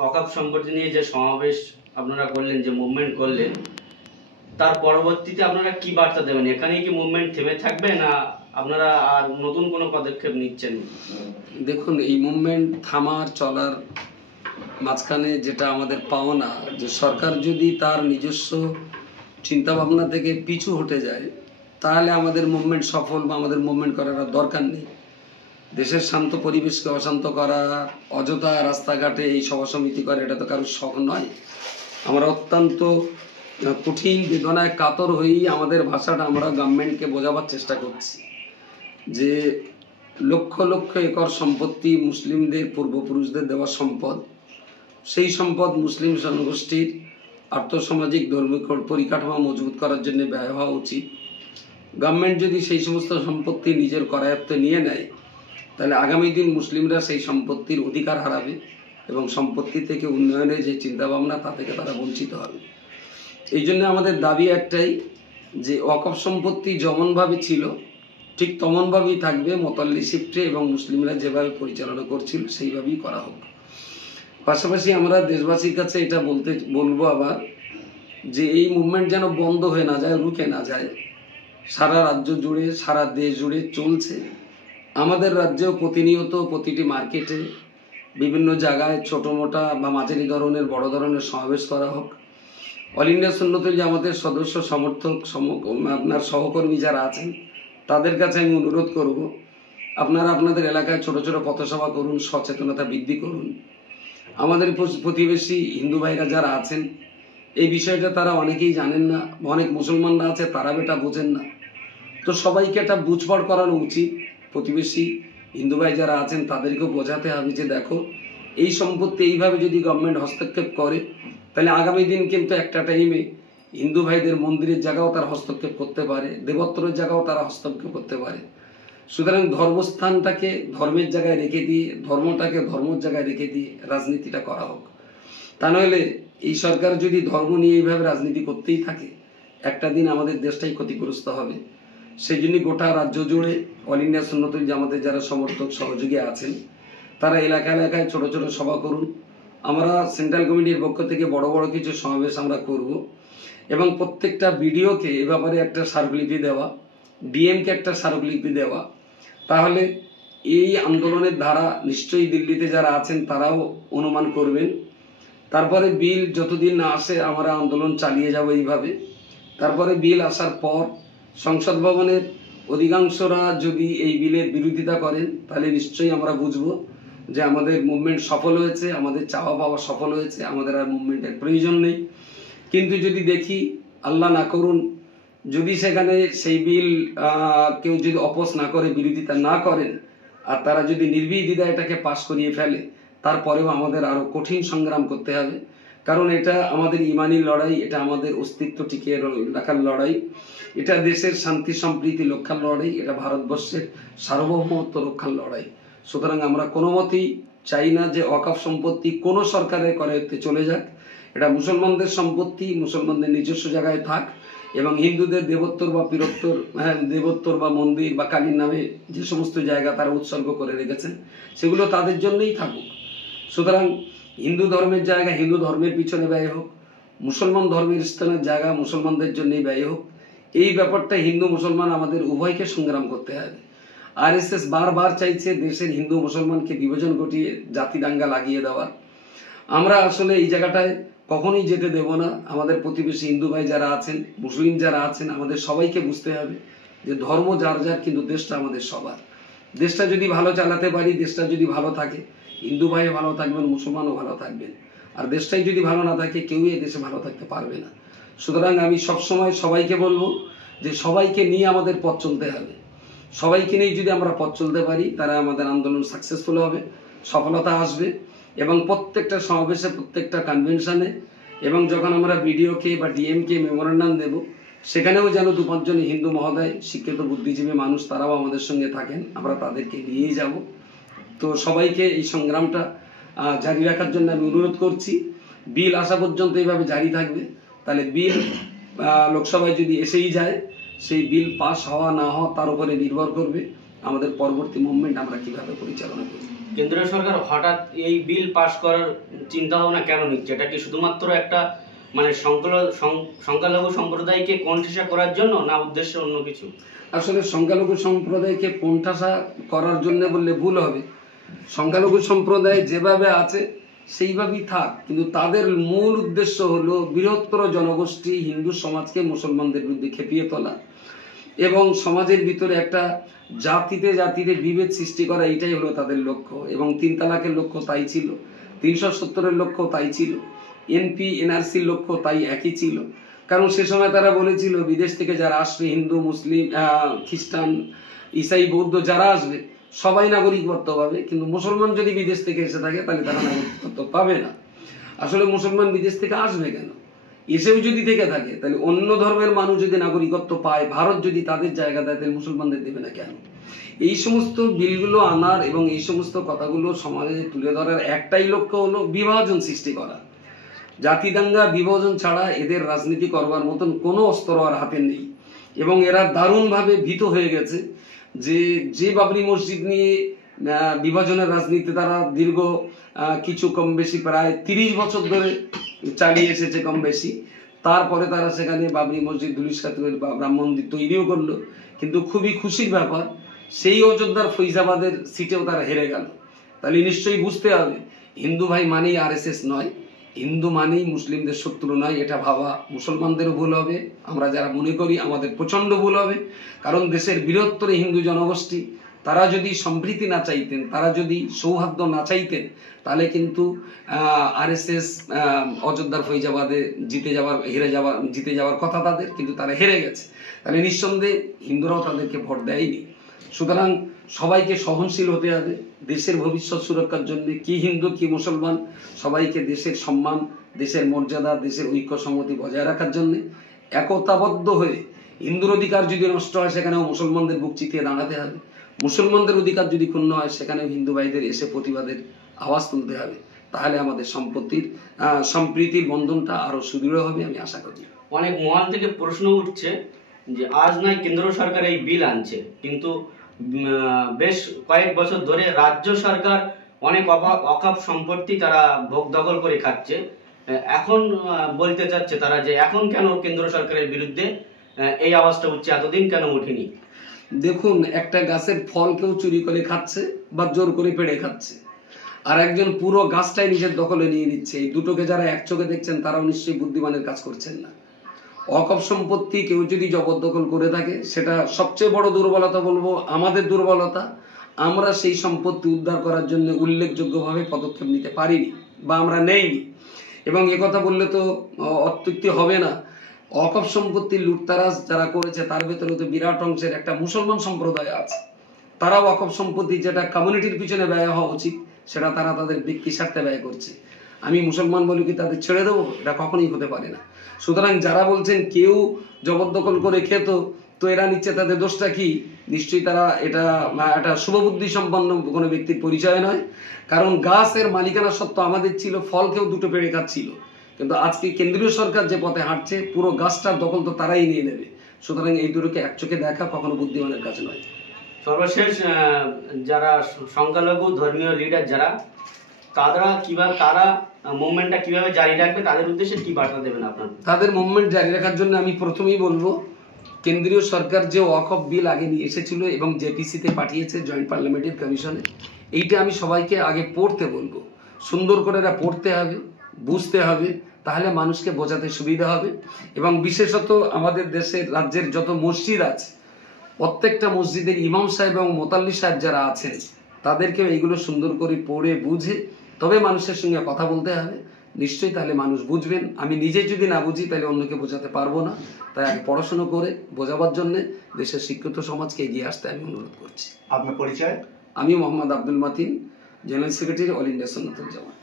ওয়াকফ সম্পত্তি নিয়ে যে সমাবেশ আপনারা করলেন, যে মুভমেন্ট করলেন, তার পরবর্তীতে আপনারা কি বার্তা দেবেন? এখানেই কি মুভমেন্ট থেমে থাকবে, না আপনারা আর নতুন কোনো পদক্ষেপ নিচ্ছেন? দেখুন, এই মুভমেন্ট থামার চলার মাঝখানে যেটা আমাদের পাওনা, যে সরকার যদি তার নিজস্ব চিন্তাভাবনা থেকে পিছু হটে যায়, তাহলে আমাদের মুভমেন্ট সফল বা আমাদের মুভমেন্ট করার দরকার নেই। দেশের শান্ত পরিবেশকে অশান্ত করা, অযথা রাস্তাঘাটে এই সভা সমিতি করে, এটা তো কারোর শখ নয়। আমরা অত্যন্ত কঠিন বেদনায় কাতর হয়েই আমাদের ভাষাটা আমরা গভর্নমেন্টকে বোঝাবার চেষ্টা করছি যে লক্ষ লক্ষ একর সম্পত্তি মুসলিমদের পূর্বপুরুষদের দেওয়া সম্পদ, সেই সম্পদ মুসলিম জনগোষ্ঠীর আর্থসামাজিক ধর্মীয় পরিকাঠামো মজবুত করার জন্য ব্যয় হওয়া উচিত। গভর্নমেন্ট যদি সেই সমস্ত সম্পত্তি নিজের করায়ত্তে নিয়ে নেয়, তাহলে আগামী দিন মুসলিমরা সেই সম্পত্তির অধিকার হারাবে এবং সম্পত্তি থেকে উন্নয়নের যে চিন্তাভাবনা, তা থেকে তারা বঞ্চিত হবে। এই জন্য আমাদের দাবি একটাই, যে ওয়াকফ সম্পত্তি যেমনভাবে ছিল ঠিক তেমনভাবেই থাকবে, মোতাল্লি শিফটে এবং মুসলিমরা যেভাবে পরিচালনা করছিল সেইভাবেই করা হোক। পাশাপাশি আমরা দেশবাসীর কাছে এটা বলবো আবার, যে এই মুভমেন্ট যেন বন্ধ হয়ে না যায়, রুকে না যায়। সারা রাজ্য জুড়ে, সারা দেশ জুড়ে চলছে। আমাদের রাজ্যেও প্রতিনিয়ত প্রতিটি মার্কেটে বিভিন্ন জায়গায় ছোট মোটা বা মাঝারি ধরনের বড় ধরনের সমাবেশ করা হোক। অল ইন্ডিয়া সুন্নতুল জামাতের সদস্য সমর্থক আপনার সহকর্মী যারা আছেন, তাদের কাছে আমি অনুরোধ করব, আপনারা আপনাদের এলাকায় ছোট ছোট পথসভা করুন, সচেতনতা বৃদ্ধি করুন। আমাদের প্রতিবেশী হিন্দু ভাইরা যারা আছেন, এই বিষয়টা তারা অনেকেই জানেন না, অনেক মুসলমানরা আছে তারা এটা বোঝেন না। তো সবাইকে এটা বুঝপড় করানো উচিত। প্রতিবেশী হিন্দু ভাই যারা আছেন তাদেরকেও বোঝাতে হবে যে দেখো, এই সম্পত্তি এইভাবে যদি গভর্নমেন্ট হস্তক্ষেপ করে, তাহলে আগামী দিন কিন্তু একটা টাইমে হিন্দু ভাইদের মন্দিরের জায়গাও তারা হস্তক্ষেপ করতে পারে, দেবত্রের জায়গাও তারা হস্তক্ষেপ করতে পারে। সুতরাং ধর্মস্থানটাকে ধর্মের জায়গায় রেখে দিয়ে, ধর্মটাকে ধর্মের জায়গায় রেখে দিয়ে রাজনীতিটা করা হোক। তা নইলে এই সরকার যদি ধর্ম নিয়ে এইভাবে রাজনীতি করতেই থাকে, একটা দিন আমাদের দেশটাই ক্ষতিগ্রস্ত হবে। সেই জন্য গোটা রাজ্য জুড়ে অল ইন্ডিয়া সুন্নতুল জামাতের যারা সমর্থক সহযোগী আছেন, তারা এলাকা এলাকায় ছোট ছোট সভা করুন। আমরা সেন্ট্রাল কমিটির পক্ষ থেকে বড় বড় কিছু সমাবেশ আমরা করব এবং প্রত্যেকটা বিডিওকে এ ব্যাপারে একটা স্মারকলিপি দেওয়া, ডিএমকে একটা স্মারকলিপি দেওয়া। তাহলে এই আন্দোলনের ধারা নিশ্চয়ই দিল্লিতে যারা আছেন তারাও অনুমান করবেন। তারপরে বিল যতদিন না আসে আমরা আন্দোলন চালিয়ে যাব এইভাবে। তারপরে বিল আসার পর সংসদ ভবনের অধিকাংশরা যদি এই বিলের বিরোধিতা করেন, তাহলে নিশ্চয়ই আমরা বুঝবো যে আমাদের মুভমেন্ট সফল হয়েছে, আমাদের চাওয়া পাওয়া সফল হয়েছে, আমাদের আর মুভমেন্টের প্রয়োজন নেই। কিন্তু যদি দেখি, আল্লাহ না করুন, যদি সেখানে সেই বিল কেউ যদি অপোজ না করে, বিরোধিতা না করেন, আর তারা যদি নির্বিধিতা এটাকে পাশ করিয়ে ফেলে, তারপরেও আমাদের আরো কঠিন সংগ্রাম করতে হবে। কারণ এটা আমাদের ইমানি লড়াই, এটা আমাদের অস্তিত্ব টিকিয়ে রাখার লড়াই, এটা দেশের শান্তি সম্প্রীতি রক্ষার লড়াই, এটা ভারতবর্ষের সার্বভৌমত্ব রক্ষার লড়াই। সুতরাং আমরা কোনো মতেই চাই না যে ওয়াকফ সম্পত্তি কোনো সরকারের করায়ত্তে চলে যাক। এটা মুসলমানদের সম্পত্তি, মুসলমানদের নিজস্ব জায়গায় থাক, এবং হিন্দুদের দেবোত্তর বা পীরোত্তর, দেবোত্তর বা মন্দির বা কালীর নামে যে সমস্ত জায়গা তারা উৎসর্গ করে রেখেছেন, সেগুলো তাদের জন্যই থাকুক। সুতরাং হিন্দু ধর্মের জায়গা হিন্দু ধর্মের পিছনে ব্যয় হোক, মুসলমান ধর্মের স্থানের জায়গা মুসলমানদের জন্যই ব্যয় হোক। এই ব্যাপারটা হিন্দু মুসলমান আমাদের উভয়কে সংগ্রাম করতে হবে। আরএসএস বারবার চাইছে দেশের হিন্দু মুসলমানকে বিভাজন ঘটিয়ে জাতি দাঙ্গা লাগিয়ে দেওয়ার। আমরা আসলে এই জায়গাটায় কখনোই যেতে দেব না। আমাদের প্রতিবেশী হিন্দু ভাই যারা আছেন, মুসলিম যারা আছেন, আমাদের সবাইকে বুঝতে হবে যে ধর্ম যার যার, কিন্তু দেশটা আমাদের সবার। দেশটা যদি ভালো চালাতে পারি, দেশটা যদি ভালো থাকে, হিন্দু ভাইও ভালো থাকবেন, মুসলমানও ভালো থাকবেন। আর দেশটাই যদি ভালো না থাকে, কেউই এই দেশে ভালো থাকতে পারবে না। সুতরাং আমি সবসময় সবাইকে বলবো যে সবাইকে নিয়ে আমাদের পথ চলতে হবে। সবাইকে নিয়ে যদি আমরা পথ চলতে পারি, তারা আমাদের আন্দোলন সাকসেসফুল হবে, সফলতা আসবে। এবং প্রত্যেকটা সমাবেশে, প্রত্যেকটা কনভেনশনে, এবং যখন আমরা বিডিওকে বা ডিএমকে মেমোরেন্ডাম দেব, সেখানেও যেন 2-5 জন হিন্দু মহোদয়, শিক্ষিত বুদ্ধিজীবী মানুষ, তারাও আমাদের সঙ্গে থাকেন, আমরা তাদেরকে নিয়েই যাব। তো সবাইকে এই সংগ্রামটা জারি রাখার জন্য আমি অনুরোধ করছি। বিল আসা পর্যন্ত এইভাবে জারি থাকবে। তাহলে বিল লোকসভায় যদি এসেই যায়, সেই বিল পাস হওয়া না হওয়া তার উপরে নির্ভর করবে আমাদের পরবর্তী মুভমেন্ট আমরা কিভাবে পরিচালনা করি। কেন্দ্রীয় সরকার হঠাৎ এই বিল পাস করার চিন্তা ভাবনা কেন নিচ্ছে? এটা কি শুধুমাত্র একটা মানে সংখ্যালঘু সম্প্রদায়কে কোণঠাসা করার জন্য, না উদ্দেশ্য অন্য কিছু? আসলে সংখ্যালঘু সম্প্রদায়কে কোণঠাসা করার জন্য বললে ভুল হবে। সংখ্যালঘু সম্প্রদায় যেভাবে আছে সেইভাবেই থাক, কিন্তু তাদের মূল উদ্দেশ্য হলো বৃহত্তর জনগোষ্ঠী হিন্দু সমাজকে মুসলমানদের বিরুদ্ধে খেপিয়ে তোলা এবং সমাজের ভিতরে একটা জাতিতে জাতিতে বিভেদ সৃষ্টি করা, এটাই হলো তাদের লক্ষ্য। এবং 3 তালাকের লক্ষ্য তাই ছিল, 370-এর লক্ষ্য তাই ছিল, এনপি এনআরসির লক্ষ্য তাই একই ছিল। কারণ সে সময় তারা বলেছিল বিদেশ থেকে যারা আসবে, হিন্দু মুসলিম খ্রিস্টান ইসাই বৌদ্ধ যারা আসবে সবাই নাগরিকত্ব পাবে, কিন্তু মুসলমান যদি বিদেশ থেকে এসে থাকে তাহলে তারা নাগরিকত্ব পাবে না। আসলে মুসলমান বিদেশ থেকে আসবে কেন? এসেও যদি থেকে থাকে তাহলে অন্য ধর্মের মানুষ যদি নাগরিকত্ব পায়, ভারত যদি তাদের জায়গা দেয়, তাহলে মুসলমানদের দেবে না কেন? এই সমস্ত বিলগুলো আনার এবং এই সমস্ত কথাগুলো সমাজে তুলে ধরার একটাই লক্ষ্য হলো বিভাজন সৃষ্টি করা। জাতি দাঙ্গা বিভাজন ছাড়া এদের রাজনীতি করবার মতন কোনো অস্ত্র আর হাতে নেই। এবং এরা দারুণভাবে ভীত হয়ে গেছে যে বাবরি মসজিদ নিয়ে বিভাজনের রাজনীতি তারা দীর্ঘ কিছু কম বেশি প্রায় 30 বছর ধরে চালিয়ে এসেছে কম বেশি। তারপরে তারা সেখানে বাবরি মসজিদ ধুলিস্বাত করে রাম মন্দির তৈরিও করলো, কিন্তু খুবই খুশির ব্যাপার সেই অযোধ্যার ফৈজাবাদের সিটেও তারা হেরে গেল। তাহলে নিশ্চয়ই বুঝতে হবে হিন্দু ভাই মানেই আরএসএস নয়, হিন্দু মানেই মুসলিমদের শত্রু নয়। এটা ভাবা মুসলমানদেরও ভুল হবে, আমরা যারা মনে করি আমাদের প্রচন্ড ভুল হবে। কারণ দেশের বৃহত্তর হিন্দু জনগোষ্ঠী তারা যদি সম্প্রীতি না চাইতেন, তারা যদি সৌহার্দ্য না চাইতেন, তাহলে কিন্তু আরএসএস অযোধ্যার ফৈজাবাদে জিতে যাওয়ার কথা তাদের, কিন্তু তারা হেরে গেছে। তাহলে নিঃসন্দেহে হিন্দুরাও তাদেরকে ভোট দেয়নি। সুতরাং সবাইকে সহনশীল হতে হবে দেশের ভবিষ্যৎ সুরক্ষার জন্য। কি হিন্দু কি মুসলমান, সবাইকে দেশের সম্মান, দেশের মর্যাদা, দেশের ঐক্য সংহতি বজায় রাখার জন্য একতাবদ্ধ হয়ে হিন্দুর অধিকার যদি নষ্ট হয় সেখানেও মুসলমানদের বুক চিতিয়ে দাঁড়াতে হবে। মুসলমানদের অধিকার যদি ক্ষুণ্ণ হয় সেখানেও হিন্দু ভাইদের এসে প্রতিবাদের আওয়াজ তুলতে হবে। তাহলে আমাদের সম্প্রীতির বন্ধনটা আরো সুদৃঢ় হবে, আমি আশা করি। অনেক মহল থেকে প্রশ্ন উঠছে যে আজ নয় কেন্দ্র সরকার এই বিল আনছে, কিন্তু বেশ কয়েক বছর ধরে রাজ্য সরকার অনেক অকাপ সম্পত্তি তারা ভোগ দখল করে খাচ্ছে। এখন বলতে চাচ্ছে তারা যে এখন কেন কেন্দ্র সরকারের বিরুদ্ধে এই আওয়াজটা উঠছে, এতদিন কেন ওঠেনি? দেখুন, একটা গাছের ফল কেউ চুরি করে খাচ্ছে বা জোর করে পেড়ে খাচ্ছে, আর একজন পুরো গাছটাই নিজের দখলে নিয়ে নিচ্ছে। এই দুটোকে যারা এক চোখে দেখছেন তারাও নিশ্চয়ই বুদ্ধিমানের কাজ করছেন না। অকপ সম্পত্তি কেউ যদি জবরদখল করে থাকে, সেটা সবচেয়ে বড় দুর্বলতা বলবো আমাদের দুর্বলতা। আমরা সেই সম্পত্তি উদ্ধার করার জন্য উল্লেখযোগ্যভাবে পদক্ষেপ নিতে পারিনি বা আমরা নেইনি। এবং একথা বললে তো অত্যুক্তি হবে না, অকপ সম্পত্তি লুটতারাজ যারা করেছে তার ভেতরে তো বিরাট অংশের একটা মুসলমান সম্প্রদায় আছে। তারাও অকপ সম্পত্তি যেটা কমিউনিটির পিছনে ব্যয় হওয়া উচিত সেটা তারা তাদের ব্যক্তি স্বার্থে ব্যয় করছে। আমি মুসলমান বলে কি তাদের ছেড়ে দেবো? এটা কখনোই হতে পারে না। সুতরাং যারা বলছেন কেউ জবরদখল করে খেত তো এরা নিচ্ছে, তাদের দোষটা কি? নিশ্চয়ই তারা এটা একটা শুভবুদ্ধি সম্পন্ন কোনো ব্যক্তির পরিচয় নয়। কারণ গাছের মালিকানা সত্ত্ব আমাদের ছিল, ফল কেউ দুটো পেড়ে খাচ্ছিল। কিন্তু আজকে কেন্দ্রীয় সরকার যে পথে হাঁটছে, পুরো গাছটার দখল তো তারাই নিয়ে নেবে। সুতরাং এই দুটোকে এক চোখে দেখা কখনো বুদ্ধিমানের কাছে নয়। সর্বশেষ যারা সংখ্যালঘু ধর্মীয় লিডার যারা তারা মুভমেন্টটা কিভাবে জারি রাখবে, তাদের উদ্দেশ্যে কি বার্তা দেবেন আপনারা? তাদের মুভমেন্ট জারি রাখার জন্য আমি প্রথমেই বলবো, কেন্দ্রীয় সরকার যে ওয়াকফ বিল আগে নিয়ে এসেছিল এবং জেপিসিতে পাঠিয়েছে জয়েন্ট পার্লামেন্টারি কমিশনে, এইটা আমি সবাইকে আগে পড়তে বলবো। সুন্দর করে এটা পড়তে হবে, বুঝতে হবে, তাহলে মানুষকে বোঝাতে সুবিধা হবে। এবং বিশেষত আমাদের দেশের রাজ্যের যত মসজিদ আছে, প্রত্যেকটা মসজিদের ইমাম সাহেব এবং মোতাল্লি সাহেব যারা আছেন তাদেরকে এইগুলো সুন্দর করে পড়ে বুঝে তবে মানুষের সঙ্গে কথা বলতে হবে। নিশ্চয়ই তাহলে মানুষ বুঝবেন। আমি নিজে যদি না বুঝি তাহলে অন্যকে বোঝাতে পারবো না। তাই আগে পড়াশোনা করে বোঝাবার জন্য দেশের শিক্ষিত সমাজকে এগিয়ে আসতে আমি অনুরোধ করছি। আপনার পরিচয়? আমি Mohammad Abdul মাতিন, general secretary all India Sunnatul জামাত।